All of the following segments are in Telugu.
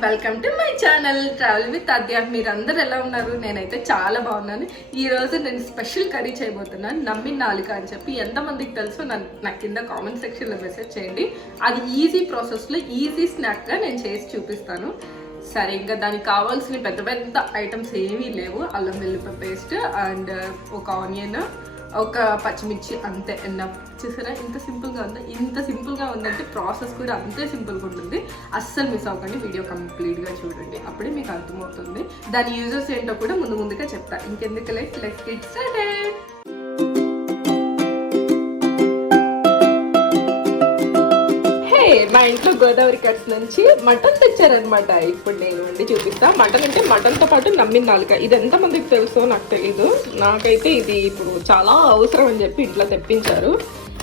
Welcome to my channel travel with Aadya. మీరందరూ ఎలా ఉన్నారు? నేనైతే చాలా బాగున్నాను. ఈ రోజు నేను స్పెషల్ కర్రీ చేయబోతున్నాను, నమ్మిన నాలుక అని చెప్పి. ఎంతమందికి తెలుసో నాకు కింద కామెంట్ సెక్షన్లో మెసేజ్ చేయండి. అది ఈజీ ప్రాసెస్లో ఈజీ స్నాక్గా నేను చేసి చూపిస్తాను. సరే, ఇంకా దానికి కావాల్సిన పెద్ద పెద్ద ఐటమ్స్ ఏమీ లేవు. అల్లం వెల్లుల్లి పేస్ట్ అండ్ ఒక ఆనియన్, ఒక పచ్చిమిర్చి, అంతే. చూసారా ఇంత సింపుల్గా ఉందా? ఇంత సింపుల్గా ఉందంటే ప్రాసెస్ కూడా అంతే సింపుల్గా ఉంటుంది. అస్సలు మిస్ అవ్వకండి, వీడియో కంప్లీట్గా చూడండి, అప్పుడే మీకు అర్థమవుతుంది. దాని యూజర్స్ ఏంటో కూడా ముందుగా చెప్తా. ఇంకెందుకు లెట్స్ గెట్ స్టార్టెడ్. మా ఇంట్లో గోదావరి కట్స్ నుంచి మటన్ తెచ్చారనమాట. ఇప్పుడు నేను వండి చూపిస్తా. మటన్ అంటే మటన్తో పాటు నమ్మిన నాలుక. ఇది ఎంతమందికి తెలుసో నాకు తెలీదు. నాకైతే ఇది ఇప్పుడు చాలా అవసరం అని చెప్పి ఇంట్లో తెప్పించారు.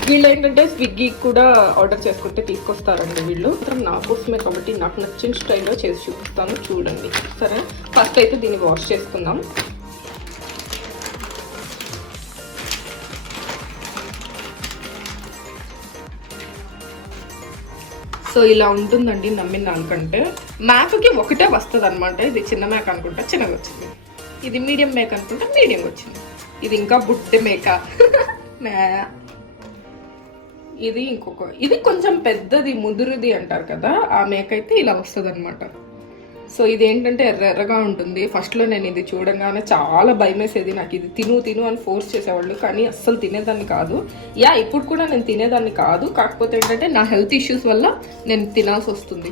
వీళ్ళు ఏంటంటే స్విగ్గీకి కూడా ఆర్డర్ చేసుకుంటే తీసుకొస్తారండి వీళ్ళు. నా కోసమే కాబట్టి నాకు నచ్చిన స్టైల్లో చేసి చూపిస్తాను, చూడండి. సరే, ఫస్ట్ అయితే దీన్ని వాష్ చేసుకుందాం. సో ఇలా ఉంటుందండి నమ్మిన నాలుకంటే. మేకకి ఒకటే వస్తుంది అనమాట. ఇది చిన్న మేక అనుకుంటా, చిన్నగా వచ్చింది. ఇది మీడియం మేక అనుకుంటా, మీడియం వచ్చింది. ఇది ఇంకా బుడ్డ మేక. ఇది కొంచెం పెద్దది, ముదురుది అంటారు కదా, ఆ మేక అయితే ఇలా వస్తుంది అనమాట. సో ఇది ఏంటంటే ఎర్రగా ఉంటుంది. ఫస్ట్లో నేను ఇది చూడంగానే చాలా భయం వేసేది. నాకు ఇది తిను అని ఫోర్స్ చేసేవాళ్ళు, కానీ అస్సలు తినేదాన్ని కాదు. ఇప్పుడు కూడా నేను తినేదాన్ని కాదు. కాకపోతే ఏంటంటే నా హెల్త్ ఇష్యూస్ వల్ల నేను తినాల్సి వస్తుంది.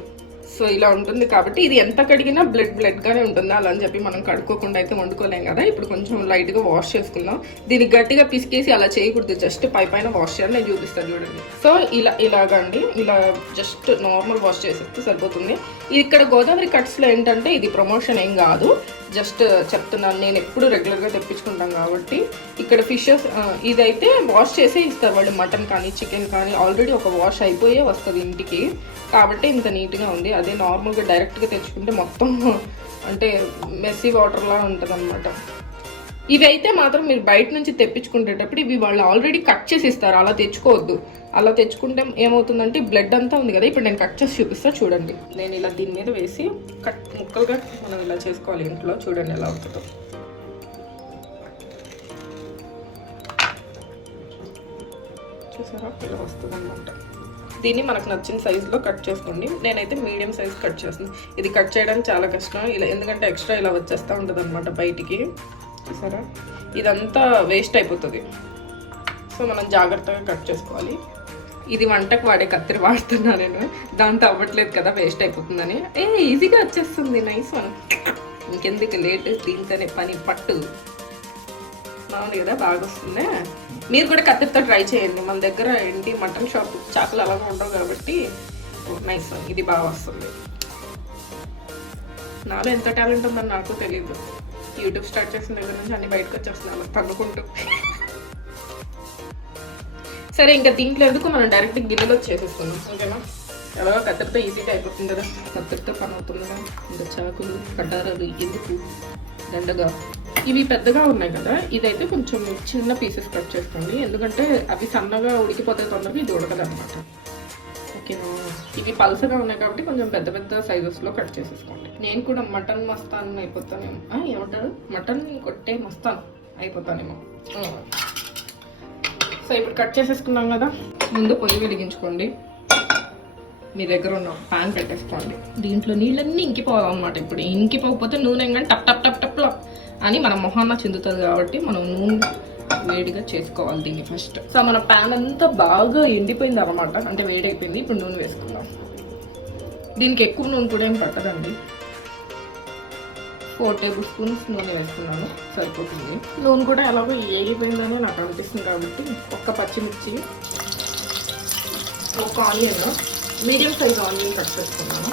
సో ఇలా ఉంటుంది కాబట్టి ఇది ఎంత కడిగినా బ్లడ్గానే ఉంటుంది. అలా అని చెప్పి మనం కడుక్కోకుండా అయితే వండుకోలేం కదా. ఇప్పుడు కొంచెం లైట్గా వాష్ చేసుకుందాం. దీన్ని గట్టిగా పిసికేసి అలా చేయకూడదు, జస్ట్ పైన వాష్ చేయాలి. నేను చూపిస్తాను చూడండి. సో ఇలాగండి, ఇలా జస్ట్ నార్మల్ వాష్ చేసేస్తే సరిపోతుంది. ఇక్కడ గోదావరి కట్స్లో ఏంటంటే ఇది ప్రమోషన్ ఏం కాదు, జస్ట్ చెప్తున్నాను. నేను ఎప్పుడు రెగ్యులర్గా తెప్పించుకుంటాను కాబట్టి. ఇక్కడ ఫిషెస్ ఇదైతే వాష్ చేసే ఇస్తారు వాళ్ళు. మటన్ కానీ చికెన్ కానీ ఆల్రెడీ ఒక వాష్ అయిపోయే వస్తుంది ఇంటికి, కాబట్టి ఇంత నీట్గా ఉంది. అదే నార్మల్గా డైరెక్ట్గా తెచ్చుకుంటే మొత్తం అంటే మెస్సీ వాటర్లా ఉంటుంది అనమాట. ఇవి అయితే మాత్రం మీరు బయట నుంచి తెప్పించుకునేటప్పుడు ఇవి వాళ్ళు ఆల్రెడీ కట్ చేసి ఇస్తారు. అలా తెచ్చుకోవద్దు. అలా తెచ్చుకుంటే ఏమవుతుందంటే బ్లడ్ అంతా ఉంది కదా. ఇప్పుడు నేను కట్ చేసి చూపిస్తా, చూడండి. నేను ఇలా దీని మీద వేసి ముక్కలుగా మనం ఇలా చేసుకోవాలి ఇంట్లో. చూడండి ఎలా అవుతుందో. చూసారా ఇలా వస్తుంది అనమాట. దీన్ని మనకు నచ్చిన సైజులో కట్ చేసుకోండి. నేనైతే మీడియం సైజ్ కట్ చేస్తాను. ఇది కట్ చేయడానికి చాలా కష్టం ఇలా, ఎందుకంటే ఎక్స్ట్రా ఇలా వచ్చేస్తూ ఉంటుంది అనమాట బయటికి. చూసారా, ఇదంతా వేస్ట్ అయిపోతుంది. సో మనం జాగ్రత్తగా కట్ చేసుకోవాలి. ఇది వంటకు వాడే కత్తిరి వాడుతున్నా నేను, దాంతో అవ్వట్లేదు కదా, వేస్ట్ అయిపోతుందని. ఈజీగా వచ్చేస్తుంది, నైస్ వన్. ఇంకెందుకు లేట్, దీంతోనే పని పట్టు. బాగుంది కదా, బాగా వస్తుంది. మీరు కూడా కత్తిరితో ట్రై చేయండి. మన దగ్గర ఏంటి మటన్ షాప్ చాకులు అలాగే ఉండవు కాబట్టి నైస్ వన్, ఇది బాగా వస్తుంది. నాలో ఎంత టాలెంట్ ఉందని నాకు తెలీదు. యూట్యూబ్ స్టార్ట్ చేసిన దగ్గర నుంచి అన్ని బయటకు వచ్చేస్తున్నాను తగ్గుకుంటూ. సరే, ఇంకా దీంట్లో ఎందుకు మనం డైరెక్ట్ గిన్నెలో చేసేస్తున్నాం, ఓకేనా? ఎలాగో కత్తిరితో ఈజీగా అయిపోతుంది కదా, కత్తిరితో పని అవుతుంది కదా. ఇంకా చాకులు కటారాలు ఎందుకు దండగా. ఇవి పెద్దగా ఉన్నాయి కదా, ఇదైతే కొంచెం చిన్న పీసెస్ కట్ చేసుకోండి, ఎందుకంటే అవి సన్నగా ఉడికిపోతే తొందరగా ఇది ఉడకదు అనమాట, ఓకేనా? ఇవి పల్సగా ఉన్నాయి కాబట్టి కొంచెం పెద్ద పెద్ద సైజెస్లో కట్ చేసేసుకోండి. నేను కూడా మటన్ మస్తాను అయిపోతానేమో, ఏమంటారు, మటన్ కొట్టే మస్తాను అయిపోతానేమో. సో ఇప్పుడు కట్ చేసేసుకున్నాం కదా, ముందు పొయ్యి వెలిగించుకోండి. మీ దగ్గర ఉన్న ప్యాన్ పెట్టేసుకోండి. దీంట్లో నీళ్ళన్నీ ఇంకిపోవాలన్నమాట. ఇప్పుడు ఇంకిపోకపోతే నూనె కానీ టప్ టప్ టప్ టప్లో అని మన మొహాన్న చెందుతుంది కాబట్టి మనం నూనె వేడిగా చేసుకోవాలి దీన్ని ఫస్ట్. సో మన ప్యాన్ అంతా బాగా ఎండిపోయింది అనమాట, అంటే వేడి అయిపోయింది. ఇప్పుడు నూనె వేసుకుందాం. దీనికి ఎక్కువ నూనె కూడా ఏం పట్టదండి. 4 టేబుల్ స్పూన్స్ నూనె వేసుకున్నాను, సరిపోతుంది. నూనె కూడా ఎలాగో ఏగిపోయిందని నాకు అనిపిస్తుంది కాబట్టి ఒక్క పచ్చిమిర్చి, ఒక onion, medium size onion cut చేసుకున్నాను.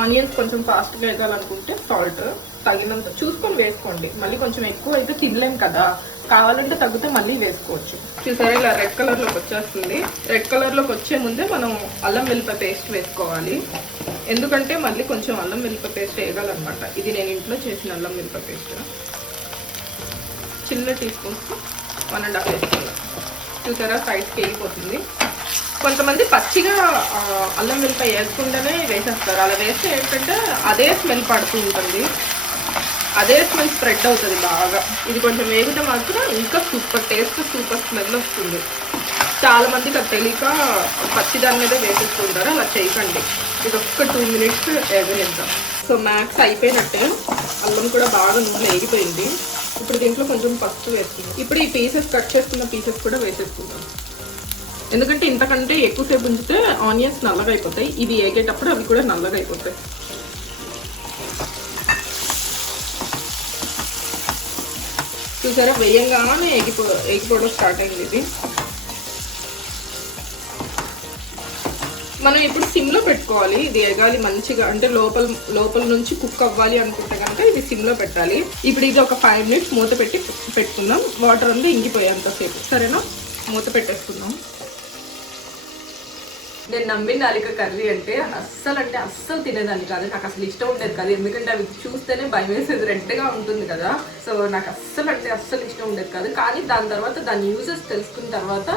ఆనియన్స్ కొంచెం ఫాస్ట్గా వేయాలనుకుంటే సాల్ట్ తగినంత చూసుకొని వేసుకోండి. మళ్ళీ కొంచెం ఎక్కువ అయితే తినలేం కదా, కావాలంటే తగ్గితే మళ్ళీ వేసుకోవచ్చు. చూసారా ఇలా రెడ్ కలర్లోకి వచ్చేస్తుంది. రెడ్ కలర్లోకి వచ్చే ముందే మనం అల్లం వెల్లిపాయ పేస్ట్ వేసుకోవాలి. ఎందుకంటే మళ్ళీ కొంచెం అల్లం వెల్లిపాయ పేస్ట్ వేయగలనమాట. ఇది నేను ఇంట్లో చేసిన అల్లం వెల్లిపాయ పేస్ట్. చిన్న టీ స్పూన్స్ 1.5 వేసుకున్నాం. చూసారా సైడ్కి వేగిపోతుంది. కొంతమంది పచ్చిగా అల్లం వెల్లిపాయ వేయకుండానే వేసేస్తారు. అలా వేస్తే ఏంటంటే అదే స్మెల్ పడుతూ ఉంటుంది, అదే స్మెల్ స్ప్రెడ్ అవుతుంది బాగా. ఇది కొంచెం వేగితే మాత్రం ఇంకా సూపర్ టేస్ట్, సూపర్ స్మెల్ వస్తుంది. చాలా మందికి అది తెలియక పచ్చి దాని మీద వేసేస్తుంటారు. అలా చేయకండి. ఇది ఒక్క 2 మినిట్స్ వేగనిద్దాం. సో మ్యాక్స్ అయిపోయినట్టే. అల్లం కూడా బాగా నూనె వేగిపోయింది. ఇప్పుడు దీంట్లో కొంచెం పసుపు వేసుకుందాం. ఇప్పుడు ఈ పీసెస్ కట్ చేసుకున్న పీసెస్ కూడా వేసేసుకుందాం. ఎందుకంటే ఇంతకంటే ఎక్కువసేపు ఉంచితే ఆనియన్స్ నల్లగా అయిపోతాయి. ఇవి వేగేటప్పుడు అవి కూడా నల్లగా అయిపోతాయి. చూసారా వేయంగానే ఎగిపోవడం స్టార్ట్ అయింది. ఇది మనం ఇప్పుడు సిమ్లో పెట్టుకోవాలి. ఇది ఎగాలి మంచిగా, అంటే లోపల నుంచి కుక్ అవ్వాలి అనుకుంటే కనుక ఇది సిమ్లో పెట్టాలి. ఇప్పుడు ఇది ఒక 5 మినిట్స్ మూత పెట్టుకుందాం. వాటర్ అంతా ఇంగిపోయేంతసేపు. సరేనా, మూత పెట్టేసుకుందాం. నేను నమ్మిన అలిక కర్రీ అంటే అస్సలు తినేదాన్ని కాదు. నాకు అసలు ఇష్టం ఉండేది కాదు. ఎందుకంటే అవి చూస్తేనే భయం వేసేది, రెడ్గా ఉంటుంది కదా. సో నాకు అస్సలు ఇష్టం ఉండేది కాదు. కానీ దాని తర్వాత దాని యూజెస్ తెలుసుకున్న తర్వాత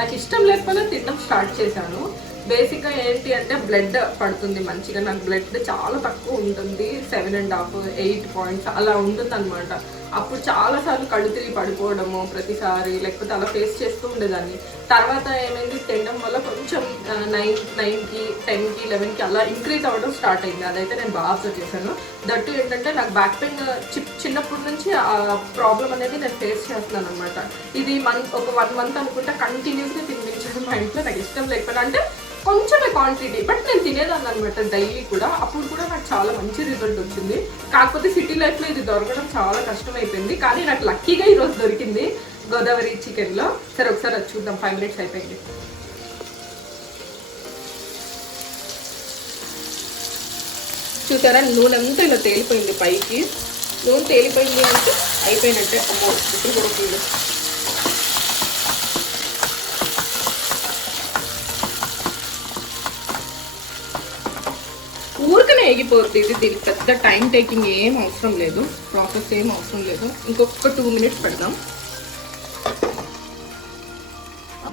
నాకు ఇష్టం లేకపోతే తినడం స్టార్ట్ చేశాను. బేసిక్గా ఏంటి అంటే బ్లడ్ పడుతుంది మంచిగా. నాకు బ్లడ్ చాలా తక్కువ ఉంటుంది, 7.5, 8 పాయింట్స్ అలా ఉంటుంది అనమాట. అప్పుడు చాలాసార్లు కళ్ళు తిరిగి పడిపోవడము ప్రతిసారి, లేకపోతే అలా ఫేస్ చేస్తూ ఉండేదాన్ని. తర్వాత ఏమైంది, తినడం వల్ల కొంచెం 9కి 10కి 11కి అలా ఇంక్రీజ్ అవ్వడం స్టార్ట్ అయింది. అదైతే నేను బాగా అబ్జర్వ్ చేశాను. దట్టు ఏంటంటే నాకు బ్యాక్ పెయిన్ చిన్నప్పటి నుంచి ఆ ప్రాబ్లం అనేది నేను ఫేస్ చేస్తున్నాను అనమాట. ఇది ఒక 1 మంత్ అనుకుంటా కంటిన్యూస్గా తినిపించడం మా ఇంట్లో. నాకు ఇష్టం లేకపోయినా, అంటే కొంచెమే క్వాంటిటీ, బట్ నేను తినేదాన్ని అనమాట డైలీ కూడా. అప్పుడు కూడా నాకు చాలా మంచి రిజల్ట్ వచ్చింది. కాకపోతే సిటీ లైఫ్లో ఇది దొరకడం చాలా కష్టమైపోయింది. కానీ నాకు లక్కీగా ఈరోజు దొరికింది గోదావరి చికెన్లో. సరే ఒకసారి అది చూద్దాం. 5 మినిట్స్ అయిపోయింది. చూసారా నూనె అంతా ఇలా తేలిపోయింది పైకి. నూనె తేలిపోయింది అంటే అయిపోయినట్టే. అమ్మో ఇప్పుడు కూడా ఊరికనే ఎగిపోతుంది. ఇది దీనికి పెద్ద టైం టేకింగ్ ఏం అవసరం లేదు, ప్రాసెస్ ఏం అవసరం లేదు. ఇంకొక 2 మినిట్స్ పెడదాం.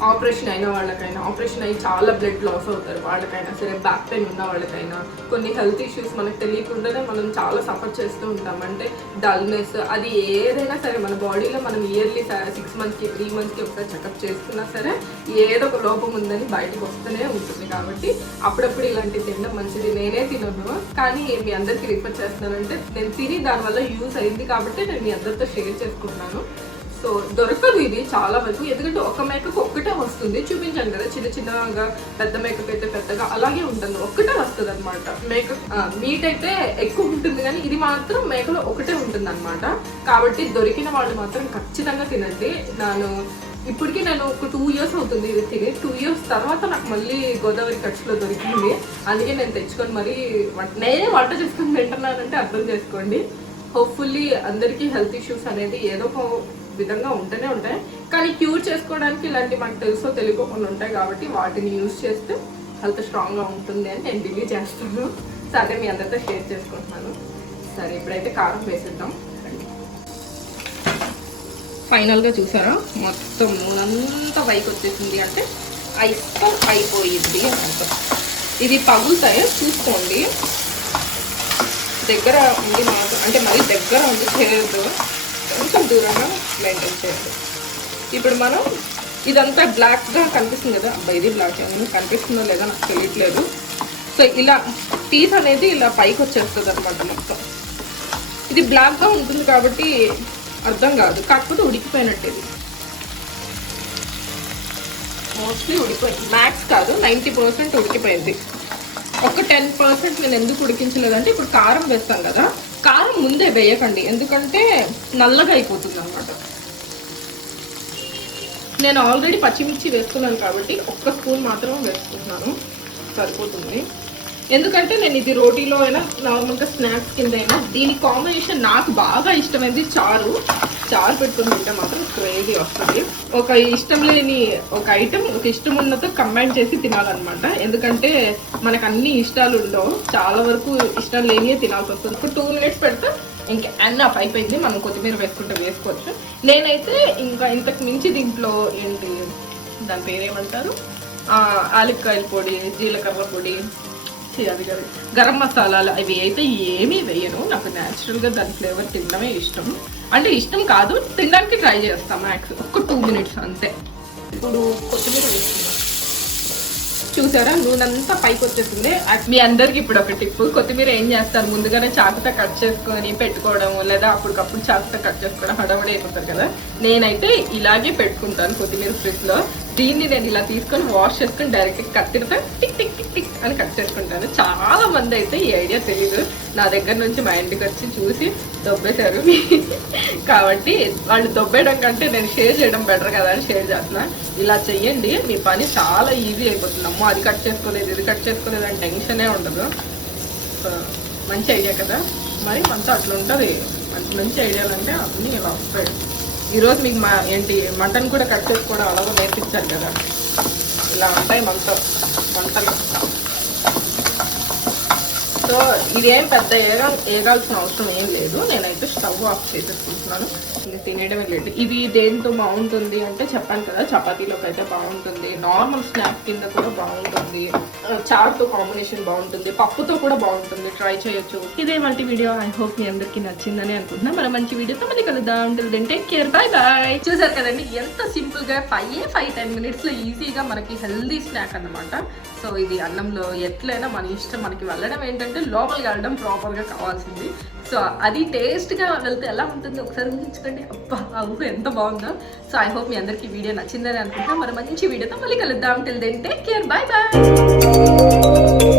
ఆపరేషన్ అయిన వాళ్ళకైనా, ఆపరేషన్ అయ్యి చాలా బ్లడ్ లాస్ అవుతారు వాళ్ళకైనా సరే, బ్యాక్ పెయిన్ ఉన్న వాళ్ళకైనా, కొన్ని హెల్త్ ఇష్యూస్ మనకు తెలియకుండానే మనం చాలా సఫర్ చేస్తూ ఉంటాం. అంటే డల్నెస్, అది ఏదైనా సరే మన బాడీలో మనం ఇయర్లీ 6 మంత్స్కి 3 మంత్స్కి ఒకసారి చెకప్ చేసుకున్నా సరే ఏదో ఒక లోపం ఉందని బయటకు వస్తూనే ఉంటుంది. కాబట్టి అప్పుడప్పుడు ఇలాంటివి తినడం మంచిది. నేనే తినను, కానీ మీ అందరికీ రిఫర్ చేస్తున్నానంటే నేను తిని దానివల్ల యూజ్ అయింది కాబట్టి నేను మీ అందరితో షేర్ చేసుకుంటున్నాను. సో దొరకదు ఇది చాలా వరకు, ఎందుకంటే ఒక మేకకు ఒక్కటే వస్తుంది. చూపించాను కదా చిన్నగా, పెద్ద మేకకు అయితే పెద్దగా అలాగే ఉంటుంది, ఒక్కటే వస్తుంది అనమాట. మీట్ అయితే ఎక్కువ ఉంటుంది కానీ ఇది మాత్రం మేకలో ఒకటే ఉంటుంది అనమాట. కాబట్టి దొరికిన వాళ్ళు మాత్రం ఖచ్చితంగా తినండి. ఇప్పటికీ నేను ఒక 2 ఇయర్స్ అవుతుంది ఇది తిని. 2 ఇయర్స్ తర్వాత నాకు మళ్ళీ గోదావరి కట్స్లో దొరికింది. అందుకే నేను తెచ్చుకొని మరీ నేనే వంట చేసుకొని తింటున్నానంటే అర్థం చేసుకోండి. హోప్ఫుల్లీ అందరికీ హెల్త్ ఇష్యూస్ అనేది ఏదో ఒక విధంగా ఉంటూనే ఉంటాయి. కానీ క్యూర్ చేసుకోవడానికి ఇలాంటి మనకు తెలుసో తెలియకుండా ఉంటాయి. కాబట్టి వాటిని యూజ్ చేస్తే హెల్త్ స్ట్రాంగ్గా ఉంటుంది అని నేను బిలీవ్ చేస్తాను. సరే మీ అందరితో షేర్ చేసుకుంటున్నాను. సరే ఇప్పుడైతే కారం వేసేద్దాం. ఫైనల్గా చూసారా మొత్తం నూనంతా పైకి వచ్చేసింది, అంటే ఇష్టం అయిపోయింది అని అర్థం. ఇది పగులుతాయి చూసుకోండి. దగ్గర ఉండి మాత్రం, అంటే మరీ దగ్గర ఉండి చేయొద్దు, కొంచెం దూరంగా మెయింటైన్ చేయాలి. ఇప్పుడు మనం ఇదంతా బ్లాక్గా కనిపిస్తుంది కదా, అబ్బాయి ఇది బ్లాక్ ఏమైనా కనిపిస్తుందో లేదో నాకు తెలియట్లేదు. సో ఇలా పీస్ అనేది ఇలా పైకి వచ్చేస్తుంది అనమాట మొత్తం. ఇది బ్లాక్గా ఉంటుంది కాబట్టి అర్థం కాదు, కాకపోతే ఉడికిపోయినట్టు. ఇది మోస్ట్లీ ఉడికిపోయింది, మ్యాక్స్ కాదు 90% ఉడికిపోయింది. ఒక 10% నేను ఎందుకు ఉడికించలేదంటే ఇప్పుడు కారం వేస్తాం కదా, కారం ముందే వేయకండి ఎందుకంటే నల్లగా అయిపోతుంది అనమాట. నేను ఆల్రెడీ పచ్చిమిర్చి వేసుకున్నాను కాబట్టి 1 స్పూన్ మాత్రం వేసుకుంటున్నాను, సరిపోతుంది. ఎందుకంటే నేను ఇది రోటీలో అయినా నార్మల్గా స్నాక్స్ కింద అయినా, దీని కాంబినేషన్ నాకు బాగా ఇష్టమైంది చారు పెట్టుకుని తింటే మాత్రం క్రేజీ వస్తుంది. ఒక ఇష్టం లేని ఒక ఐటెం ఒక ఇష్టం ఉన్నతో కంబైన్ చేసి తినాలన్నమాట. ఎందుకంటే మనకు అన్ని ఇష్టాలు ఉండవు, చాలా వరకు ఇష్టం లేనియే తినాల్సి వస్తుంది. ఇప్పుడు 2 మినిట్స్ పెడితే ఇంకా అన్నఫ్ అయిపోయింది. మనం కొత్తిమీర వేసుకుంటే వేసుకోవచ్చు. నేనైతే ఇంకా ఇంతకు మించి దీంట్లో ఏంటి దాని పేరేమంటారు, ఆలిక్కాయల పొడి, జీలకర్ర పొడి, అది కదా గరం మసాలాలు అవి అయితే ఏమీ వేయను. నాకు న్యాచురల్గా దాని ఫ్లేవర్ తినడమే ఇష్టం. అంటే ఇష్టం కాదు, తినడానికి ట్రై చేస్తాం మ్యాక్స్ ఒక 2 minutes అంతే. ఇప్పుడు కొత్తిమీర వేస్తున్నాం. చూసారా నూనె అంతా పైకి వచ్చేసింది. మీ అందరికి ఇప్పుడు ఒక టిప్, కొత్తిమీర ఏం చేస్తారు, ముందుగానే చాకుతో కట్ చేసుకొని పెట్టుకోవడం, లేదా అప్పటికప్పుడు చాకుతో కట్ చేసుకోవడం హడావుడి అయిపోతారు కదా. నేనైతే ఇలాగే పెట్టుకుంటాను కొత్తిమీర ఫ్రిడ్జ్ లో. దీన్ని నేను ఇలా తీసుకొని వాష్ చేసుకొని డైరెక్ట్ కత్తిరితో టిక్ టిక్ టిక్ టిక్ అని కట్ చేసుకుంటాను. చాలా మంది అయితే ఈ ఐడియా తెలీదు, నా దగ్గర నుంచి మా ఇంటికి వచ్చి చూసి దొబ్బేశారు. కాబట్టి వాళ్ళు దొబ్బేయడం కంటే నేను షేర్ చేయడం బెటర్ కదా అని షేర్ చేస్తున్నా. ఇలా చెయ్యండి, మీ పని చాలా ఈజీ అయిపోతుంది. అమ్మో అది కట్ చేసుకోలేదు, ఇది కట్ చేసుకోలేదు అని టెన్షనే ఉండదు. సో మంచి ఐడియా కదా, మరి మనతో అట్లా ఉంటుంది. మంచి ఐడియాలు అంటే అన్నీ ఇలా వస్తాయి. ఈరోజు మీకు మటన్ కూడా కట్ చేసుకోవడం అలాగే నేర్పించారు కదా, ఇలా ఉంటాయి మనతో వంటలు. సో ఇదేం పెద్ద ఏగాల్సిన అవసరం ఏం లేదు. నేనైతే స్టవ్ ఆఫ్ చేసేసుకుంటున్నాను. ఇంకా తినేయడమే లేదు. ఇది దేంతో బాగుంటుంది అంటే చెప్పాను కదా, చపాతీలోకి అయితే బాగుంటుంది, నార్మల్ స్నాక్ కింద కూడా బాగుంటుంది, చాట్తో కాంబినేషన్ బాగుంటుంది, పప్పుతో కూడా బాగుంటుంది. ట్రై చేయొచ్చు. ఇదే మల్టీ వీడియో. ఐ హోప్ మీ అందరికీ నచ్చిందని అనుకుంటున్నా. మన మంచి వీడియోతో మళ్ళీ కలుద్దాం. Take care, bye bye. చూసారు కదండి ఎంత సింపుల్ గా 5-10 minutes లో ఈజీగా మనకి హెల్దీ స్నాక్ అన్నమాట. సో ఇది అన్నంలో ఎట్లయినా మన ఇష్టం. మనకి వెళ్ళడం ఏంటంటే లోపలికి వెళ్ళడం ప్రాపర్గా కావాల్సింది. సో అది టేస్ట్గా వెళ్తే ఎలా ఉంటుంది ఒకసారి ఊహించుకోండి. అబ్బా ఆ ఊహ ఎంత బాగుందో. సో ఐ హోప్ మీ అందరికీ వీడియో నచ్చిందని అనుకుంటున్నా. మరి మంచి వీడియోతో మళ్ళీ కలుద్దాం. Take care, bye bye.